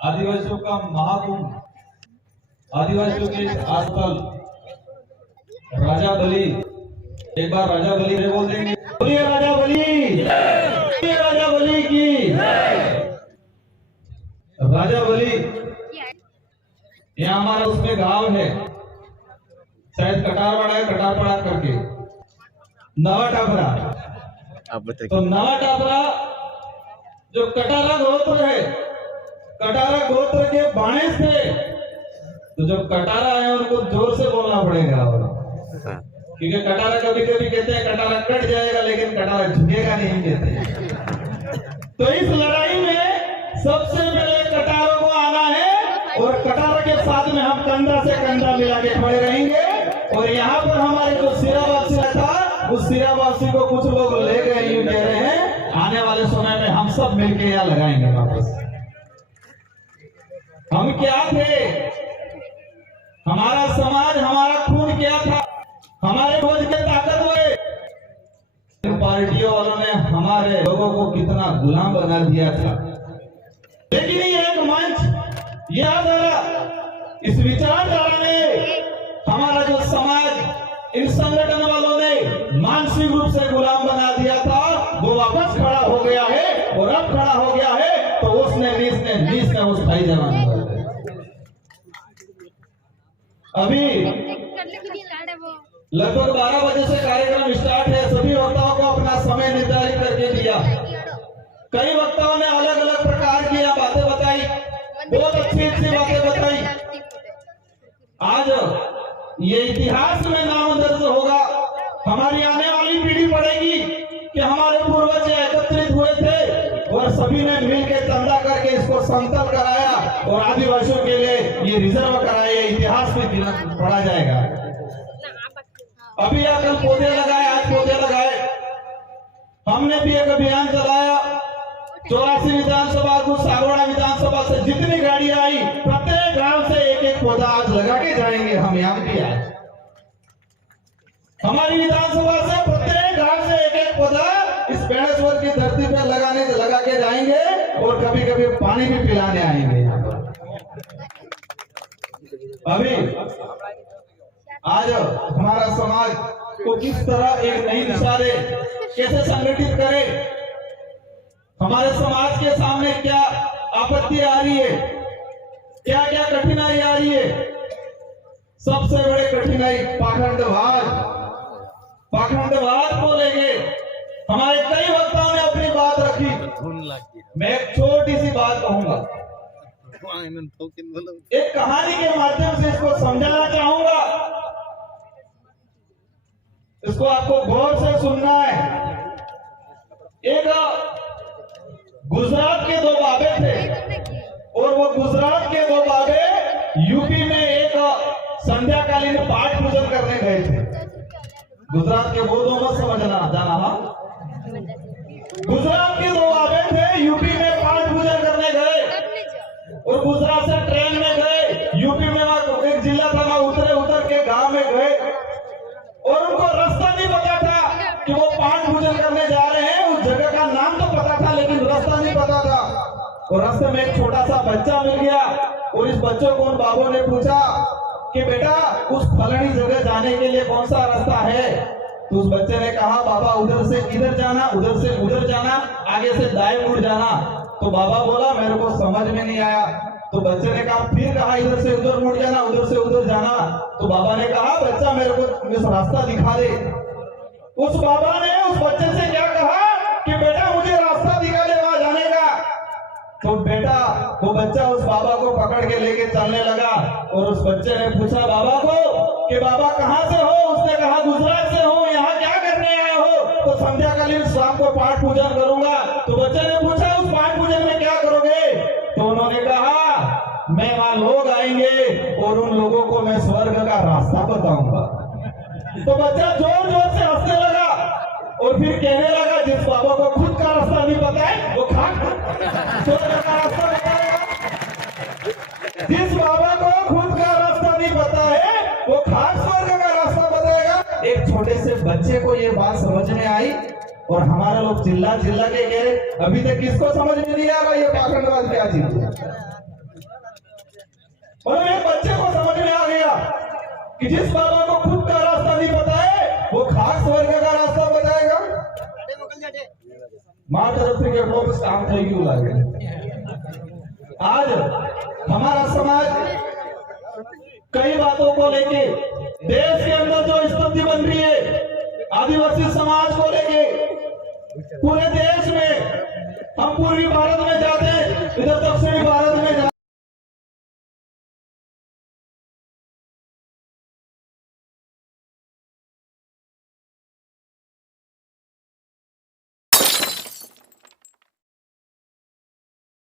आदिवासियों का महाकुंभ, आदिवासियों के आजकल राजा बलि, एक बार राजा बलि रे बोल देंगे, बोलिए राजा बलि, बोलिए राजा बलि की। राजा बलि यहाँ हमारा उसमें गांव है, शायद कटारवाड़ा है, कटारवाड़ा करके नवा टापरा। तो नवा टापरा जो कटारा गोत्र है, कटारा गोत्र के बाणे से, तो जो कटारा है उनको जोर से बोलना पड़ेगा, क्योंकि कटारा कभी कभी कहते हैं कटारा कट जाएगा, लेकिन कटारा झुकेगा नहीं कहते। तो इस लड़ाई में सबसे पहले कटारों को आना है, और कटारा के साथ में हम कंधा से कंधा मिला के खड़े रहेंगे। और यहाँ पर हमारे जो सिरावासी था, उस सिरावासी को कुछ लोग ले गए, यूं कह रहे हैं आने वाले समय में हम सब मिलके यहाँ लगाएंगे वापस। हम क्या थे, हमारा समाज, हमारा खून क्या था, हमारे खोज के ताकतवर पार्टियों वालों ने हमारे लोगों को कितना गुलाम बना दिया था। लेकिन ये एक मंच याद आ रहा, इस विचारधारा ने हमारा जो समाज, इन संगठन वालों ने मानसिक रूप से गुलाम बना दिया था, वो वापस खड़ा हो गया है। और अब खड़ा हो गया है तो उसने नीस ने उस भाई जवान को अभी लगभग 12 बजे से कार्यक्रम स्टार्ट है। सभी वक्ताओं को अपना समय निर्धारित करके दिया। कई वक्ताओं ने अलग अलग प्रकार की बातें बताई, बहुत अच्छी अच्छी बातें बताई। आज ये इतिहास में नाम दर्ज होगा, हमारी आने वाली पीढ़ी पढ़ेगी कि हमारे पूर्वज एकत्रित हुए थे और सभी ने मिलकर चंदा करके इसको समतल कराया और आदिवासियों के लिए ये रिजर्व कराया। इतिहास में पढ़ा जाएगा। अभी कल पौधे लगाए, आज पौधे लगाए। हमने भी एक अभियान चलाया, 84 विधानसभा को सागवाड़ा विधानसभा से जितनी गाड़ियां आई, प्रत्येक गांव से एक एक पौधा आज लगा के जाएंगे। हम यहाँ भी आज हमारी विधानसभा से प्रत्येक गांव से एक एक पौधा इस बेणेश्वर की धरती पर लगा के जाएंगे और कभी कभी पानी भी पिलाने आएंगे यहाँ पर। अभी आज हमारा समाज को किस तरह एक नई दिशा दे, कैसे संगठित करे, हमारे समाज के सामने क्या आपत्ति आ रही है, क्या क्या कठिनाई आ रही है। सबसे बड़ी कठिनाई पाखंडवाद को लेके हमारे कई वक्ताओं ने अपनी बात रखी। मैं एक छोटी सी बात कहूंगा, एक कहानी के माध्यम से इसको समझाना चाहूंगा। इसको आपको गौर से सुनना है। एक गुजरात के दो बाबे थे और वो गुजरात के दो बाबे यूपी में एक संध्याकालीन पाठ पूजन करने गए थे। गुजरात के वो दो मत समझना जाना। गुजरात के दो बाबे थे, यूपी में पाठ पूजन करने गए और गुजरात से ट्रेन में गए, यूपी में एक जिला था, वहां उतर के गांव में गए और उनको रास्ता नहीं पता था कि वो पाठ पूजन करने जा रहे हैं। उस जगह का नाम तो पता था लेकिन रास्ता नहीं पता था। और रास्ते में एक छोटा सा बच्चा मिल गया और इस बच्चों को उन बाबू ने पूछा कि बेटा उस फलानी जगह जाने के लिए कौन सा रास्ता है। तो उस बच्चे ने कहा बाबा उधर से इधर जाना, उधर से उधर जाना, आगे से दाएं मुड़ जाना। तो बाबा बोला मेरे को समझ में नहीं आया। तो बच्चे ने कहा फिर कहा इधर से उधर मुड़ जाना, उधर से उधर जाना। तो बाबा ने कहा बच्चा मेरे को इस रास्ता दिखा दे। उस बाबा ने उस बच्चे से क्या कहा कि बेटा मुझे रास्ता दिखा दे वहां जाने का। तो बेटा वो बच्चा उस बाबा को पकड़ के लेके चलने लगा और उस बच्चे ने पूछा बाबा को कि बाबा कहाँ से हो। उसने कहा गुजरात से हूँ, यहाँ क्या करने आए हो। तो संध्याकालीन शाम को पाठ पूजन करूंगा। तो बच्चे ने पूछा उस पाठ पूजन में क्या करोगे। तो उन्होंने कहा मैं वहां लोग आएंगे और उन लोगों को मैं स्वर्ग का रास्ता बताऊंगा। तो बच्चा जोर जोर से हंसने लगा और फिर कहने लगा जिस बाबा को खुद का रास्ता नहीं पता है वो खाक स्वर्ग का रास्ता बताएगा। जिस बाबा को खुद का रास्ता नहीं पता है वो खाक स्वर्ग का रास्ता बताएगा। एक छोटे से बच्चे को ये बात समझ में आई और हमारे लोग चिल्ला चिल्ला के कह रहे, अभी तक किसको समझ में नहीं आ रहा ये पाखंडवाद क्या चीज है। और मेरे बच्चे को समझ में आ गया कि जिस बाबा को खुद का रास्ता नहीं पता है वो खास वर्ग का रास्ता बताएगा। मां तरफ से काम થઈ ગયું લાગે। आज हमारा समाज कई बातों को लेके देश के अंदर जो स्थिति बन रही है, आदिवासी समाज को लेके पूरे देश में, हम पूर्वी भारत में